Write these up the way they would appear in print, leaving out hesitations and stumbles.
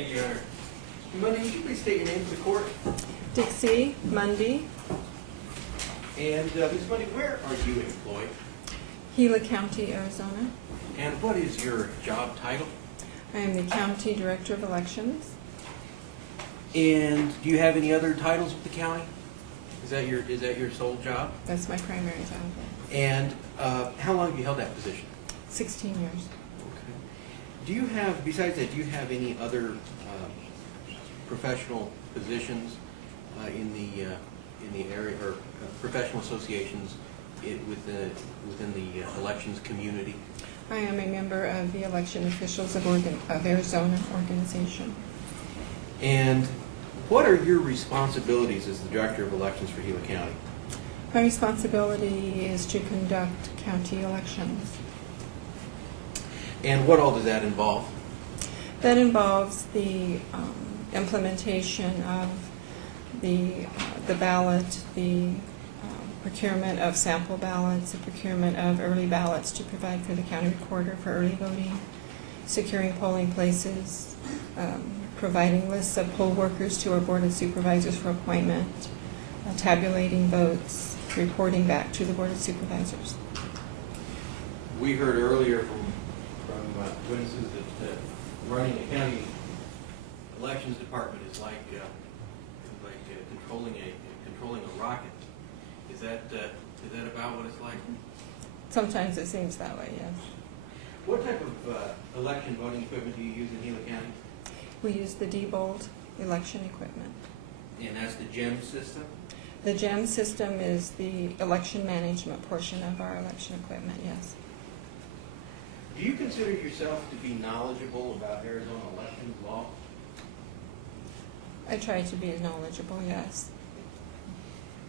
Thank you, Your Honor. Mr. Munday, would you please state your name for the court? Dixie, Munday, And Ms. Munday, where are you employed? Gila County, Arizona. And what is your job title? I am the County Director of Elections. And do you have any other titles with the county? Is that your sole job? That's my primary job. And how long have you held that position? 16 years. Okay. Do you have, besides that, do you have any other professional positions in the area, or professional associations within the elections community? I am a member of the Election Officials of Arizona organization. And what are your responsibilities as the Director of Elections for Gila County? My responsibility is to conduct county elections. And what all does that involve? That involves the implementation of the ballot, the procurement of sample ballots, the procurement of early ballots to provide for the county recorder for early voting, securing polling places, providing lists of poll workers to our Board of Supervisors for appointment, tabulating votes, reporting back to the Board of Supervisors. We heard earlier from witnesses that running a county elections department is like controlling a rocket. Is that about what it's like? Sometimes it seems that way, yes. What type of election voting equipment do you use in Gila County? We use the Diebold election equipment. And that's the GEM system? The GEM system is the election management portion of our election equipment, yes. Do you consider yourself to be knowledgeable about Arizona elections law? I try to be knowledgeable, yes.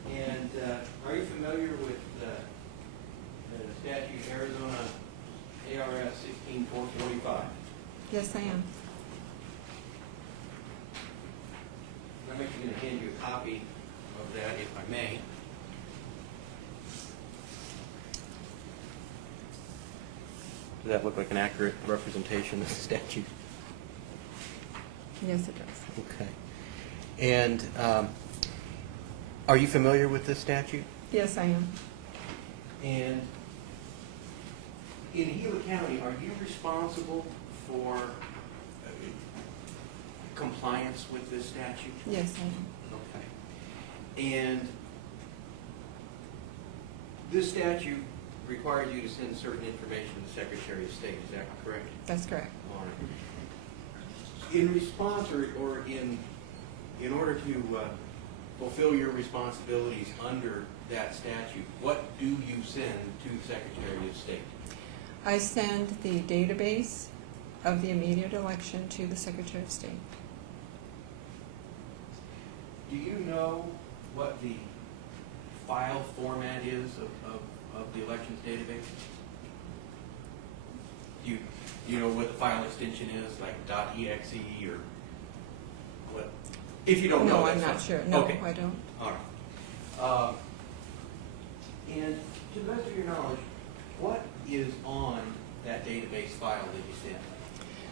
And are you familiar with the statute Arizona ARS 16445? Yes, I am. I'm actually going to hand you a copy of that, if I may. Does that look like an accurate representation of the statute? Yes, it does. Okay. And are you familiar with this statute? Yes, I am. And in Gila County, are you responsible for compliance with this statute? Yes, I am. Okay. And this statute requires you to send certain information to the Secretary of State. Is that correct? That's correct. All right. In response, or in order to fulfill your responsibilities under that statute, what do you send to the Secretary of State? I send the database of the immediate election to the Secretary of State. Do you know what the file format is of the elections database? Do you know what the file extension is, like .exe or what? If you don't know, No, that's I'm not fine. sure. No, Okay. I don't. All right. And to the best of your knowledge, what is on that database file that you sent?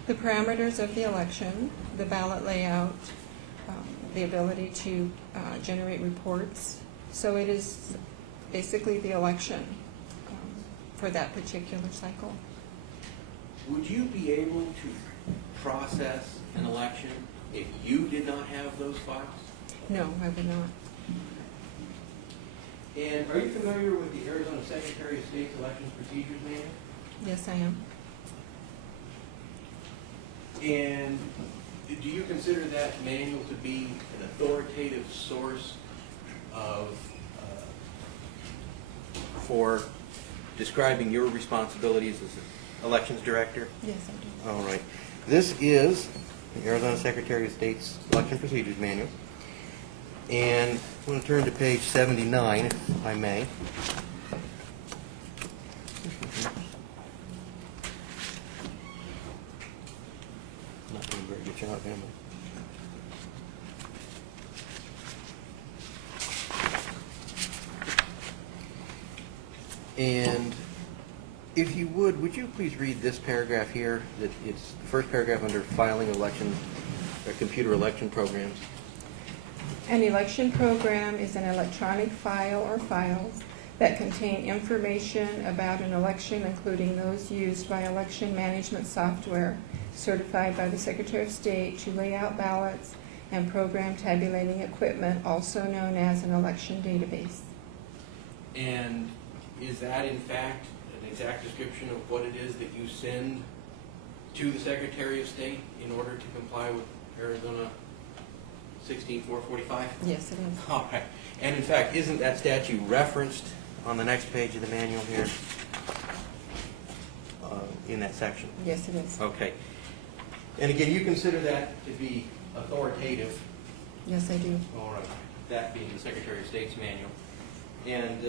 The parameters of the election, the ballot layout, the ability to generate reports. So it is basically the election for that particular cycle. Would you be able to process an election if you did not have those files? No, I would not. And are you familiar with the Arizona Secretary of State's Elections Procedures Manual? Yes, I am. And do you consider that manual to be an authoritative source for describing your responsibilities as an elections director? Yes, I do. All right. This is the Arizona Secretary of State's Election Procedures Manual. And I'm going to turn to page 79, if I may. Not doing a very good job, am I? And if you would you please read this paragraph here? That it's the first paragraph under filing election computer election programs? An election program is an electronic file or files that contain information about an election, including those used by election management software certified by the Secretary of State to lay out ballots, and program tabulating equipment, also known as an election database. And is that in fact an exact description of what it is that you send to the Secretary of State in order to comply with Arizona 16445? Yes, it is. All right. And in fact, isn't that statute referenced on the next page of the manual here in that section? Yes, it is. Okay. And again, you consider that to be authoritative? Yes, I do. All right. That being the Secretary of State's manual. And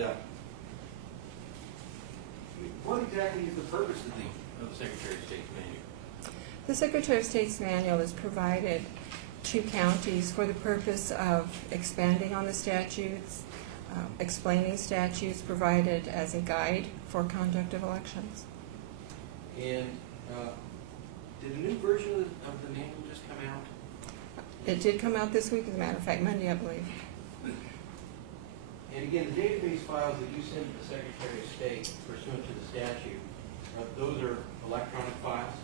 what exactly is the purpose of the Secretary of State's manual? The Secretary of State's manual is provided to counties for the purpose of expanding on the statutes, explaining statutes, provided as a guide for conduct of elections. And did a new version of the manual just come out? It did come out this week, as a matter of fact, Monday, I believe. And again, the database files that you send to the Secretary of State pursuant to the statute, those are electronic files?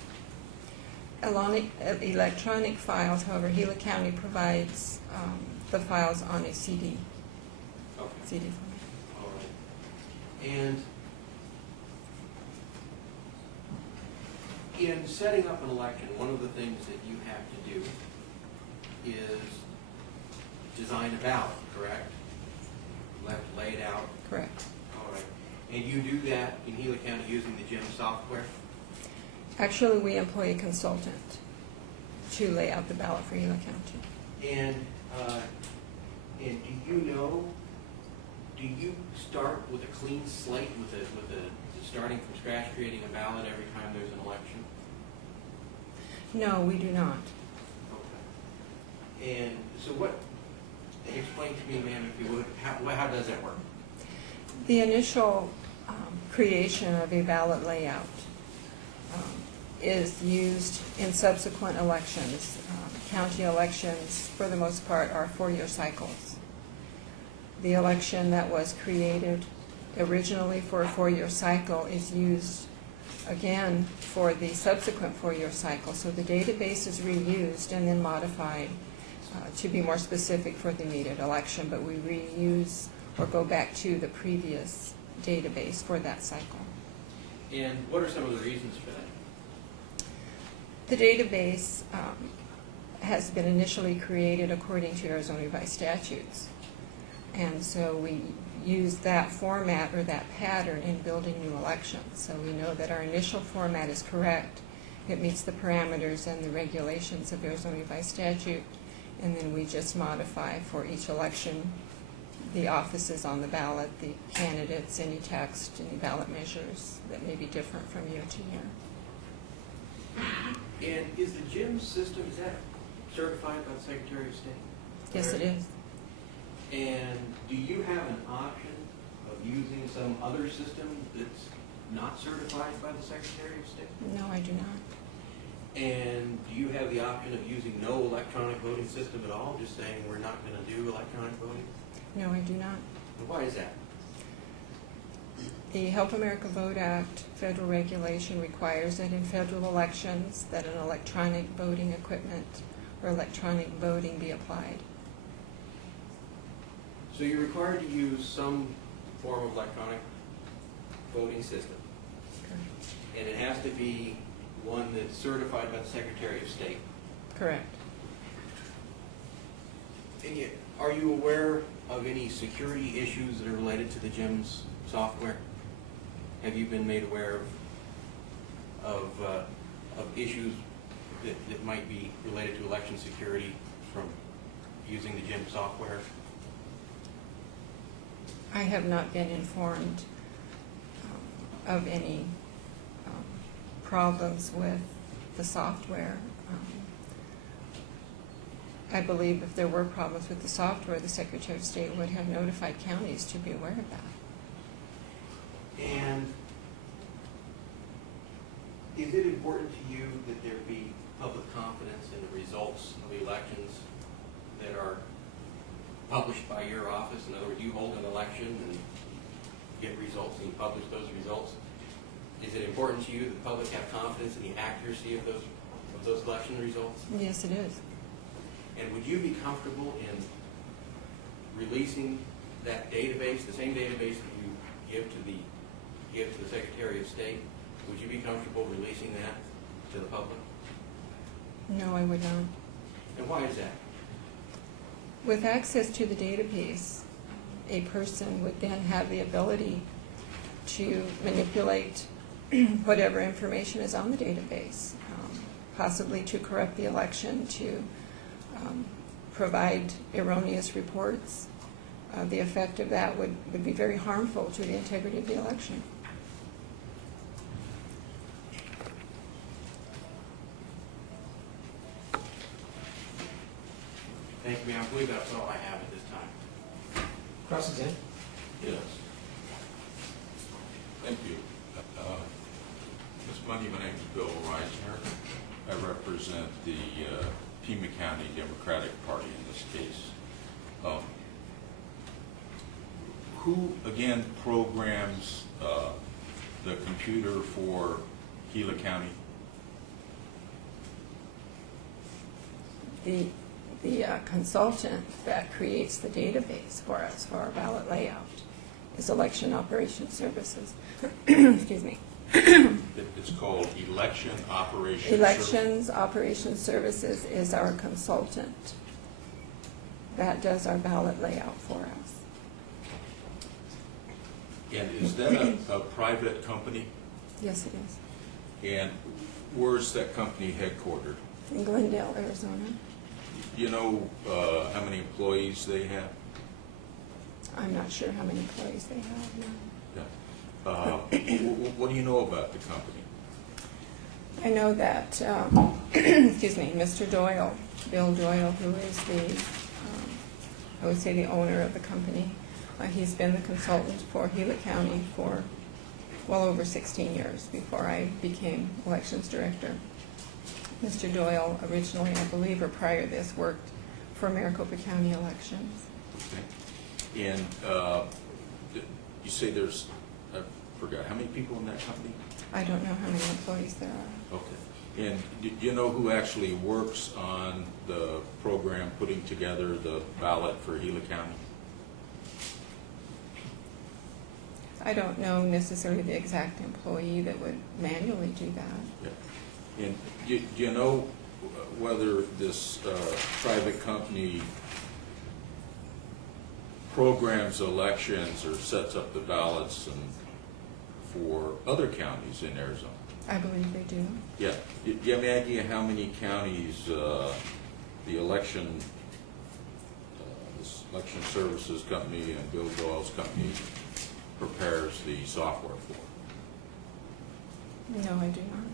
Electronic files, however, Gila County provides the files on a CD. Okay. CD format. All right. And in setting up an election, one of the things that you have to do is design a ballot, correct? You have to lay it out. Correct. All right. And you do that in Gila County using the GIM software? Actually, we employ a consultant to lay out the ballot for Gila County. And do you start with a clean slate, starting from scratch, creating a ballot every time there's an election? No, we do not. Okay. And so explain to me, ma'am, if you would, how does that work? The initial creation of a ballot layout is used in subsequent elections. County elections, for the most part, are 4-year cycles. The election that was created originally for a 4-year cycle is used again for the subsequent 4-year cycle. So the database is reused and then modified to be more specific for the needed election, but we reuse or go back to the previous database for that cycle. And what are some of the reasons for that? The database has been initially created according to Arizona revised statutes, and so we use that format or that pattern in building new elections. So we know that our initial format is correct, it meets the parameters and the regulations of Arizona revised statute, and then we just modify for each election the offices on the ballot, the candidates, any text, any ballot measures that may be different from year to year. And is the GIM system, is that certified by the Secretary of State? Yes, it is. And do you have an option of using some other system that's not certified by the Secretary of State? No, I do not. And do you have the option of using no electronic voting system at all, just saying we're not going to do electronic voting? No, I do not. And why is that? The Help America Vote Act federal regulation requires that in federal elections that an electronic voting equipment or electronic voting be applied. So you're required to use some form of electronic voting system, Correct. and it has to be one that's certified by the Secretary of State. Correct. And yet, are you aware of any security issues that are related to the GIMS software? Have you been made aware of issues that might be related to election security from using the GIMS software? I have not been informed of any problems with the software. I believe if there were problems with the software, the Secretary of State would have notified counties to be aware of that. And is it important to you that there be public confidence in the results of elections that are published by your office? In other words, you hold an election and get results and you publish those results. Is it important to you that the public have confidence in the accuracy of those election results? Yes, it is. And would you be comfortable in releasing that database, the same database that you give to the Secretary of State? Would you be comfortable releasing that to the public? No, I would not. And why is that? With access to the database, a person would then have the ability to manipulate whatever information is on the database, possibly to corrupt the election, to provide erroneous reports. The effect of that would be very harmful to the integrity of the election. Thank you, ma'am. I believe that's all I have at this time. Cross-examine. Yes. Thank you. Ms. Munday, my name is Bill Reisner. I represent the Pima County Democratic Party in this case. Who, again, programs the computer for Gila County? The consultant that creates the database for us for our ballot layout is Election Operations Services. Excuse me. It's called Election Operations Elections Operations Services is our consultant that does our ballot layout for us. And is that a private company? Yes, it is. And where's that company headquartered? In Glendale, Arizona. You know how many employees they have? I'm not sure how many employees they have now. What do you know about the company? I know that, excuse me, Mr. Doyle, Bill Doyle, who is the, I would say the owner of the company, he's been the consultant for Gila County for well over 16 years before I became elections director. Mr. Doyle originally, I believe, or prior to this, worked for Maricopa County elections. Okay. And you say there's, I forgot, how many people in that company? I don't know how many employees there are. Okay. And do you know who actually works on the program putting together the ballot for Gila County? I don't know necessarily the exact employee that would manually do that. Yeah. And do you know whether this private company programs elections or sets up the ballots and for other counties in Arizona? I believe they do. Yeah. Do you have any idea how many counties the election services company and Bill Doyle's company prepares the software for? No, I do not.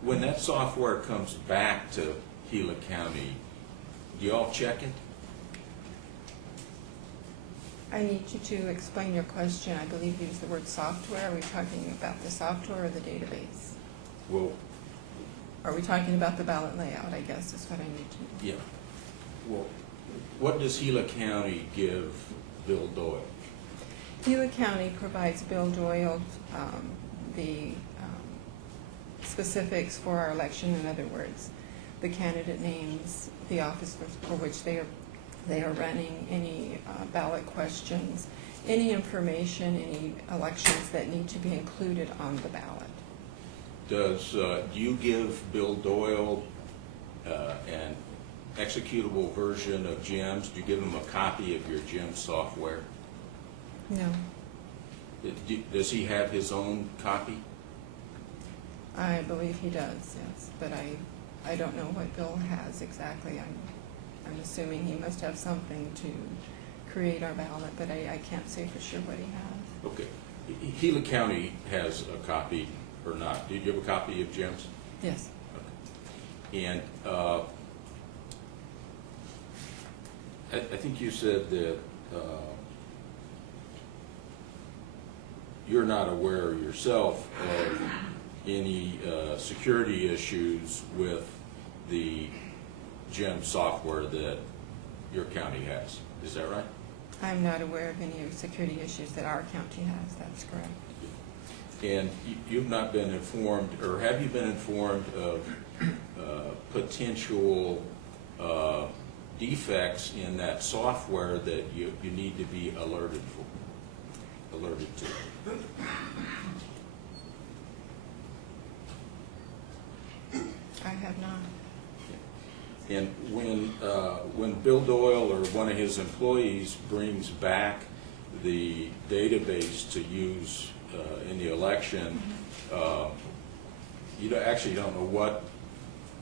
When that software comes back to Gila County, do you all check it? I need you to explain your question. I believe you used the word software. Are we talking about the software or the database? Well, Are we talking about the ballot layout, I guess, is what I need to know. yeah. Well, what does Gila County give Bill Doyle? Gila County provides Bill Doyle the specifics for our election. In other words, the candidate names, the office for which they are running, any ballot questions, any information, any elections that need to be included on the ballot. Do you give Bill Doyle an executable version of GEMS? Do you give him a copy of your GEMS software? No. Does he have his own copy? I believe he does, yes, but I don't know what Bill has exactly. I'm assuming he must have something to create our ballot, but I can't say for sure what he has. Okay. Gila County has a copy or not? Do you have a copy of GEMS? Yes. Okay. And I think you said that you're not aware yourself of any security issues with the gym software that your county has. Is that right? I'm not aware of any security issues that our county has, that's correct. And you've not been informed, or have you been informed of potential defects in that software that you need to be alerted to? I have not. And when Bill Doyle or one of his employees brings back the database to use in the election, you actually don't know what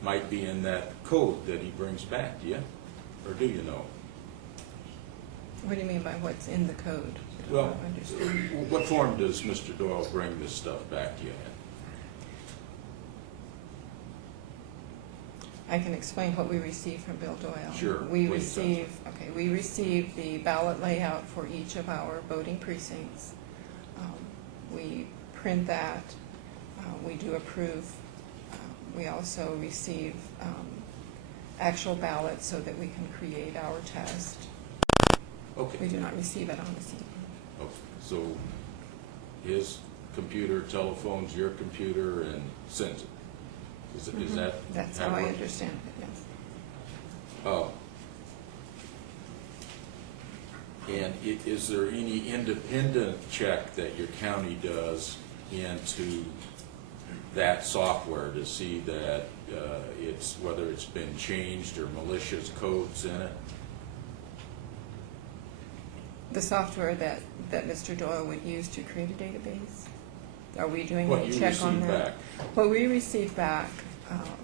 might be in that code that he brings back, do you? Or do you know? What do you mean by what's in the code? I Well, don't understand. what form does Mr. Doyle bring this stuff back to you in? I can explain what we received from Bill Doyle. Sure, We please, we received the ballot layout for each of our voting precincts. We print that. We do approve. We also receive actual ballots so that we can create our test. Okay. We do not receive it on the CD. Okay. So his computer telephones your computer and sends it. Is that? That's how how it I works? understand it, yes. Oh. And is there any independent check that your county does into that software to see that whether it's been changed or malicious codes in it? The software that Mr. Doyle would use to create a database? Are we doing What any you check on receive that? back. What we receive back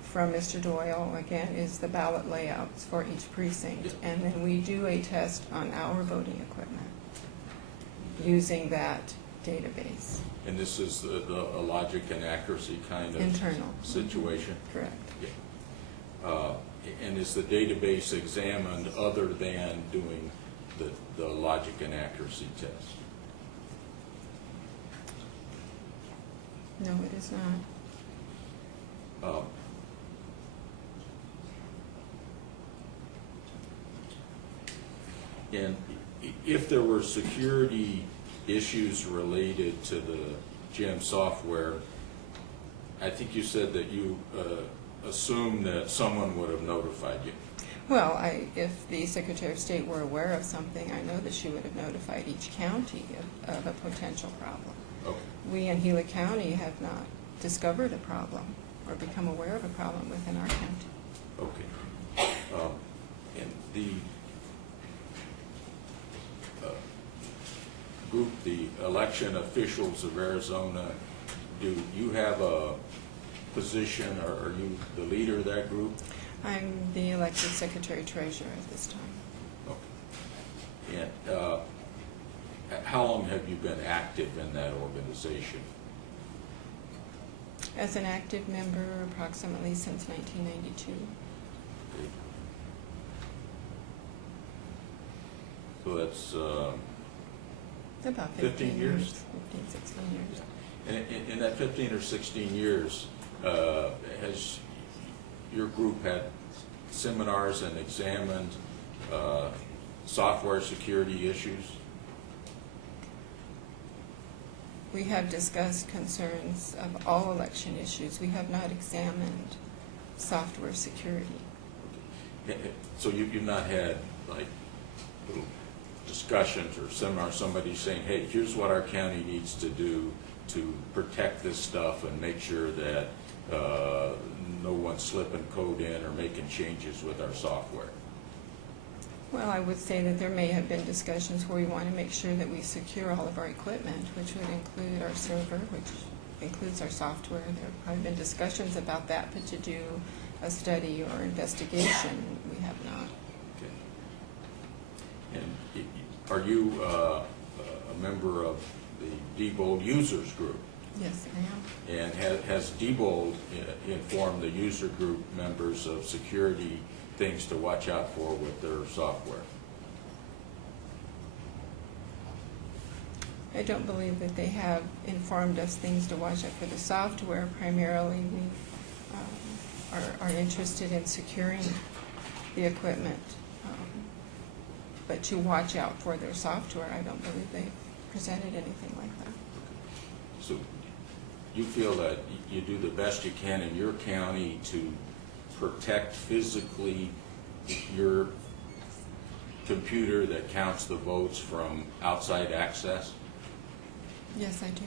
from Mr. Doyle, again, is the ballot layouts for each precinct. Yeah. And then we do a test on our voting equipment using that database. And this is a logic and accuracy kind of Internal. situation? Correct. Yeah. And is the database examined other than doing the logic and accuracy test? No, it is not. And if there were security issues related to the GEM software, I think you said that you assumed that someone would have notified you. Well, if the Secretary of State were aware of something, I know that she would have notified each county of a potential problem. Okay. We in Gila County have not discovered a problem or become aware of a problem within our county. Okay. And the group, the election officials of Arizona, do you have a position, or are you the leader of that group? I'm the elected Secretary Treasurer at this time. Okay. And how long have you been active in that organization? As an active member, approximately since 1992. Okay. So that's About 15 years? 15, 16 years. And in that 15 or 16 years, has your group had seminars and examined software security issues? We have discussed concerns of all election issues. We have not examined software security. So you've not had like little discussions or seminars, somebody saying, hey, here's what our county needs to do to protect this stuff and make sure that no one's slipping code in or making changes with our software? Well, I would say that there may have been discussions where we want to make sure that we secure all of our equipment, which would include our server, which includes our software. There have probably been discussions about that, but to do a study or investigation, we have not. Okay. And are you a member of the Diebold users group? Yes, I am. And has Diebold informed the user group members of security things to watch out for with their software? I don't believe that they have informed us things to watch out for the software. Primarily, we are interested in securing the equipment. But to watch out for their software, I don't believe they've presented anything like that. So you feel that you do the best you can in your county to protect physically your computer that counts the votes from outside access? Yes, I do.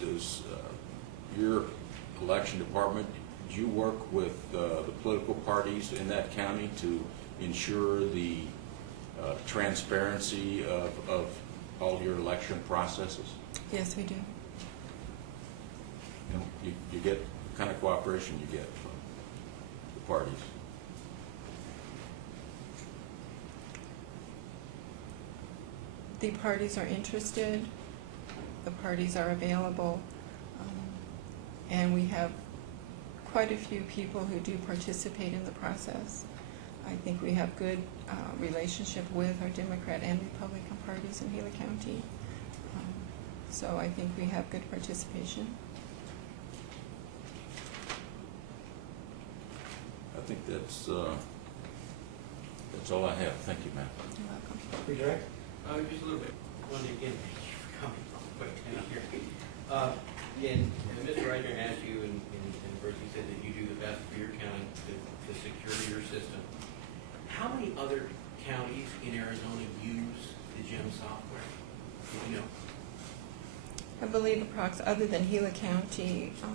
Does your election department, do you work with the political parties in that county to ensure the transparency of all your election processes? Yes, we do. You get what kind of cooperation you get from the parties? The parties are interested, the parties are available, and we have quite a few people who do participate in the process. I think we have good relationship with our Democrat and Republican parties in Gila County. So I think we have good participation. I think that's all I have. Thank you, ma'am. You're welcome. Redirect? Just a little bit. One again, thank you for coming quick down here. And Mr. Reitner asked you, and first you said that you do the best for your county to secure your system. How many other counties in Arizona use the GEM software? Do you know? I believe other than Gila County, I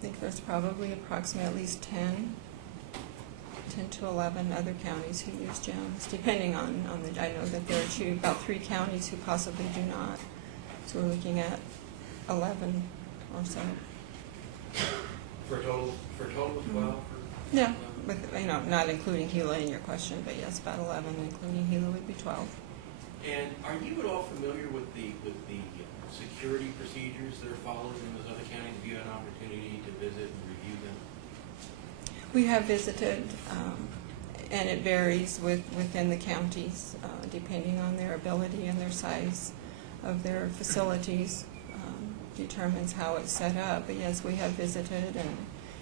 think there's probably approximately at least 10 to 11 other counties who use GEMS, depending on the, I know that there are about 3 counties who possibly do not. So we're looking at 11 or so. For a total as well? Yeah, with, not including Gila in your question, but yes, about 11, including Gila would be 12. And are you at all familiar with the security procedures that are followed in those other counties? Have you had an opportunity to visit and review them? We have visited, and it varies within the counties, depending on their ability and their size of their facilities, determines how it's set up. But yes, we have visited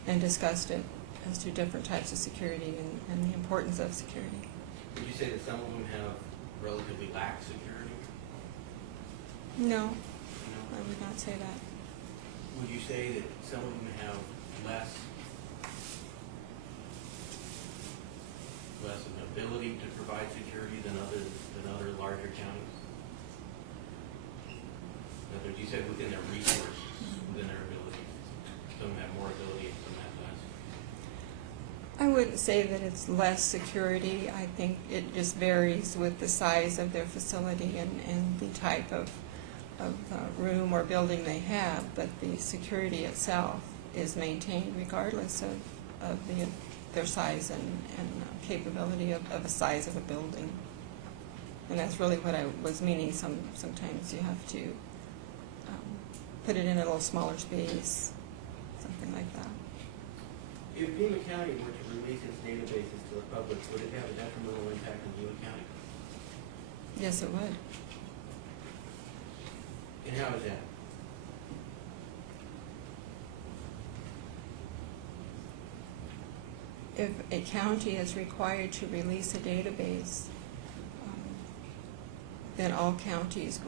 and discussed it as to different types of security and the importance of security. Would you say that some of them have relatively lax security? No, No? I would not say that. Would you say that some of them have less an ability to provide security than other larger counties? In other words, you said within their resources, within their ability. Some have more ability and some have less. I wouldn't say that it's less security. I think it just varies with the size of their facility and the type of room or building they have, but the security itself is maintained regardless of their size and capability of the size of a building. And that's really what I was meaning. Sometimes you have to put it in a little smaller space, something like that. If Pima County were to release its databases to the public, would it have a detrimental impact on Gila County? Yes, it would. And how is that? If a county is required to release a database, then all counties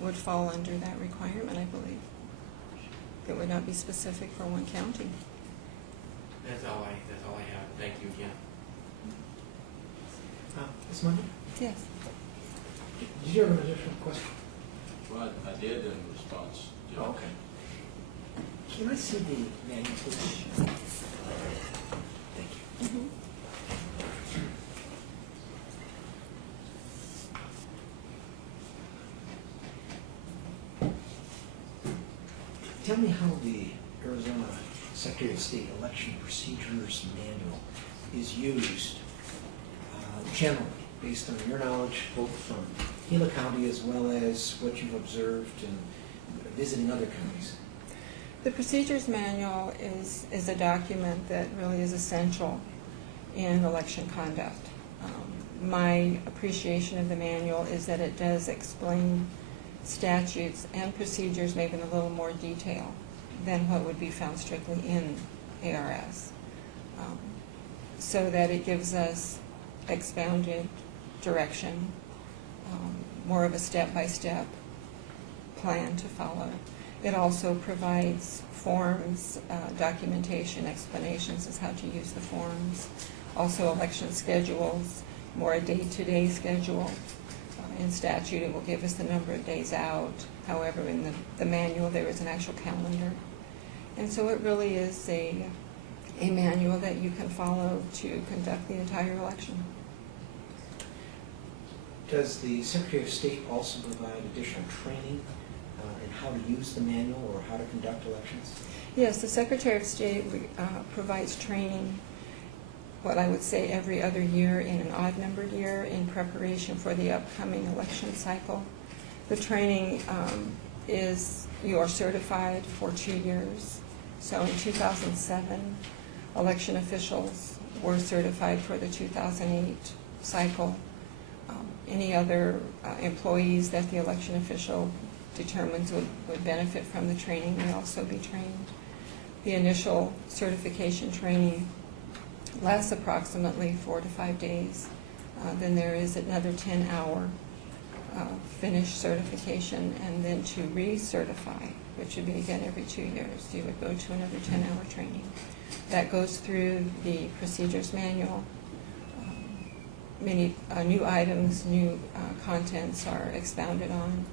would fall under that requirement, I believe. It would not be specific for one county. That's all I have. Thank you again. Ms. Munday? Yes. Did you have an additional question? Well, I did in response. Oh, okay. Can I see the manual, please? Thank you. Mm-hmm. Tell me how the Arizona Secretary of State Election Procedures Manual is used generally, based on your knowledge, both from Gila County as well as what you've observed in visiting other counties. The procedures manual is a document that really is essential in election conduct. My appreciation of the manual is that it does explain statutes and procedures maybe in a little more detail than what would be found strictly in ARS, so that it gives us expounded direction, more of a step-by-step plan to follow. It also provides forms, documentation, explanations as how to use the forms, also election schedules, more a day-to-day schedule. In statute, it will give us the number of days out. However, in the manual, there is an actual calendar. And so it really is a manual that you can follow to conduct the entire election. Does the Secretary of State also provide additional training in how to use the manual or how to conduct elections? Yes, the Secretary of State provides training, what I would say every other year in an odd-numbered year in preparation for the upcoming election cycle. The training is, you are certified for 2 years. So in 2007, election officials were certified for the 2008 cycle. Any other employees that the election official determines would benefit from the training may also be trained. The initial certification training lasts approximately 4 to 5 days. Then there is another 10-hour finished certification, and then to recertify, which would be again every 2 years, you would go to another 10-hour training. That goes through the procedures manual. Many new items, new contents are expounded on.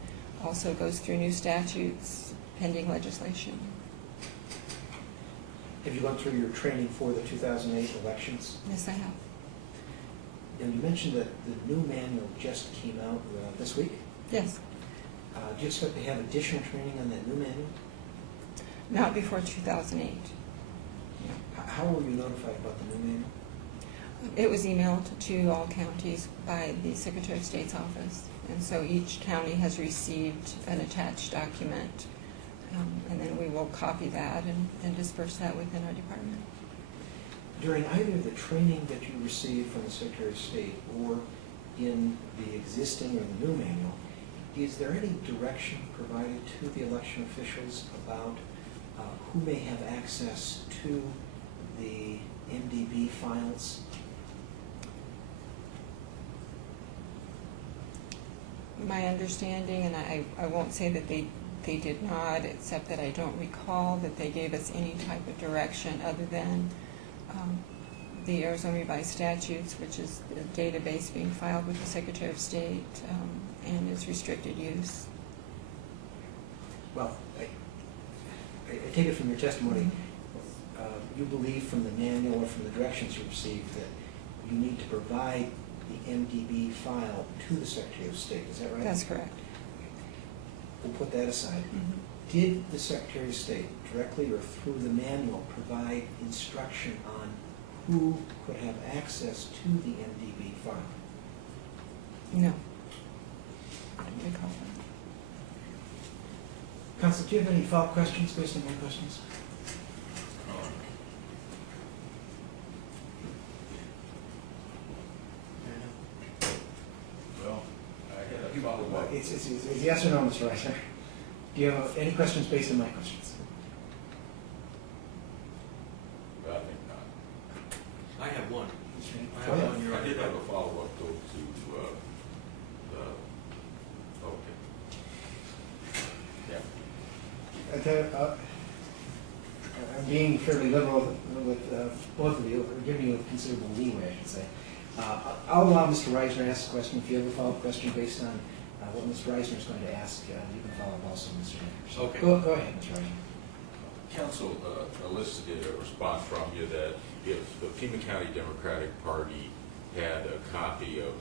Also goes through new statutes, pending legislation. Have you gone through your training for the 2008 elections? Yes, I have. And you mentioned that the new manual just came out this week. Yes. Do you expect to have additional training on that new manual? Not before 2008. How were you notified about the new manual? It was emailed to all counties by the Secretary of State's office, and so each county has received an attached document, and then we will copy that and disperse that within our department. During either the training that you received from the Secretary of State or in the existing or the new manual, is there any direction provided to the election officials about who may have access to the MDB files? My understanding, and I won't say that they did not, except that I don't recall that they gave us any type of direction other than the Arizona Revised Statutes, which is the database being filed with the Secretary of State and is restricted use. Well, I take it from your testimony, you believe from the manual or from the directions you received that you need to provide the MDB file to the Secretary of State. Is that right? That's correct. We'll put that aside. Mm-hmm. Did the Secretary of State, directly or through the manual, provide instruction on who could have access to the MDB file? No. I don't recall that. Counsel, do you have any follow-up questions based on my questions? Well, I had a follow-up. It's yes or no, Mr. Reisner. Do you have any questions based on my questions? I think not. I have one. I Go have ahead. one. You're I did right. have a follow-up though to okay. Yeah. I'm being fairly liberal with both of you, or giving you considerable leeway, I should say. I'll allow Mr. Reisner to ask a question. If you have a follow-up question based on what Mr. Reisner is going to ask, you can follow up also, Mr. Reisner. So Okay. Go ahead, Mr. Reisner. Council elicited a response from you that if the Pima County Democratic Party had a copy of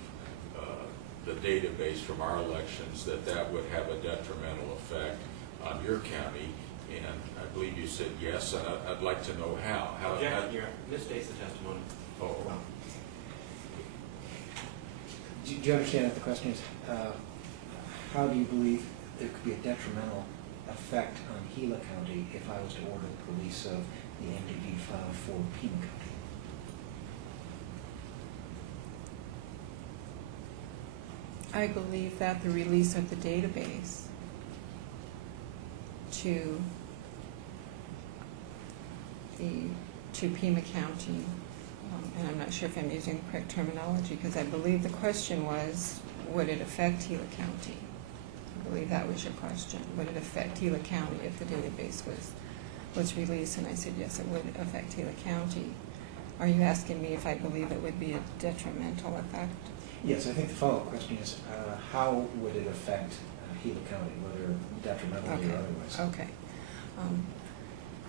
the database from our elections, that would have a detrimental effect on your county, and I believe you said yes, and I'd like to know how. Objection, Your Honor. Misstates the testimony. Oh, Do you understand what the question is? How do you believe there could be a detrimental effect on Gila County if I was to order the release of the MDB file for Pima County? I believe that the release of the database to Pima County, and I'm not sure if I'm using the correct terminology, because I believe the question was, would it affect Gila County? I believe that was your question. Would it affect Gila County if the database was released? And I said, yes, it would affect Gila County. Are you asking me if I believe it would be a detrimental effect? Yes, I think the follow-up question is, how would it affect Gila County, whether detrimentally or otherwise? Okay.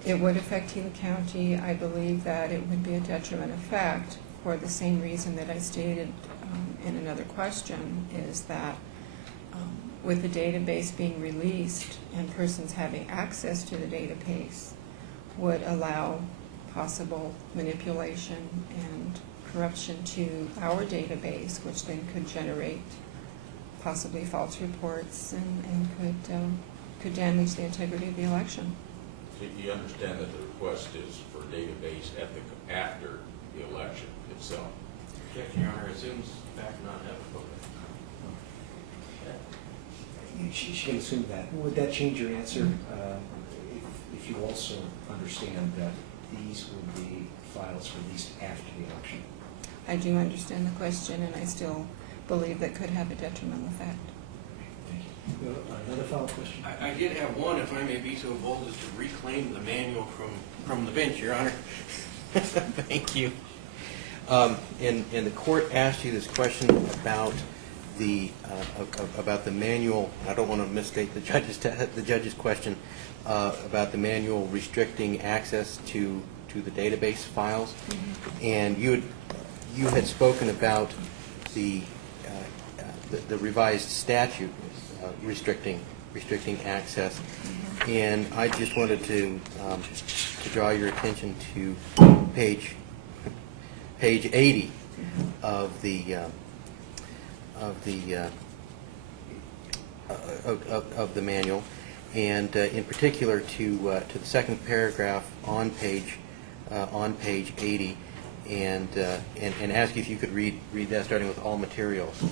It would affect Gila County. I believe that it would be a detriment effect for the same reason that I stated in another question, is that with the database being released and persons having access to the database would allow possible manipulation and corruption to our database, which then could generate possibly false reports and could damage the integrity of the election. So you understand that the request is for database after the election itself? Objection, Your Honor, assumes fact not applicable. She can assume that. Would that change your answer if you also understand that these would be files released after the election? I do understand the question, and I still believe that could have a detrimental effect. Thank you. Another follow-up question? I did have one, if I may be so bold as to reclaim the manual from the bench, Your Honor. Thank you. And the court asked you this question about the manual. I don't want to misstate the judge's question about the manual restricting access to the database files. Mm-hmm. And you had spoken about the revised statute restricting access, and I just wanted to draw your attention to page 80 of the manual, and in particular to the second paragraph on page 80, and ask you if you could read that, starting with all materials.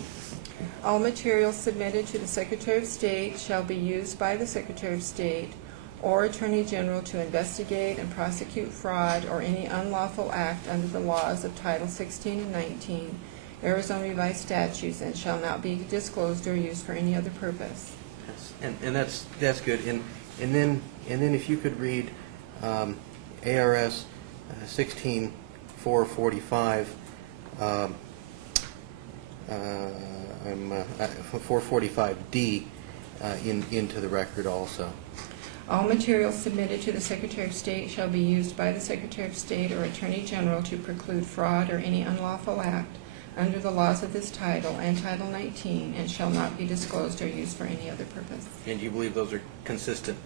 All materials submitted to the Secretary of State shall be used by the Secretary of State or Attorney General to investigate and prosecute fraud or any unlawful act under the laws of Title 16 and 19, Arizona Revised Statutes, and shall not be disclosed or used for any other purpose. And that's good. And then if you could read ARS 16445. 445D into the record also. All materials submitted to the Secretary of State shall be used by the Secretary of State or Attorney General to preclude fraud or any unlawful act under the laws of this title and Title 19, and shall not be disclosed or used for any other purpose. And you believe those are consistent?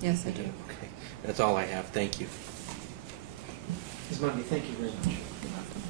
Yes, I do. Okay. That's all I have. Thank you. Ms. Munday, thank you very much. You're welcome.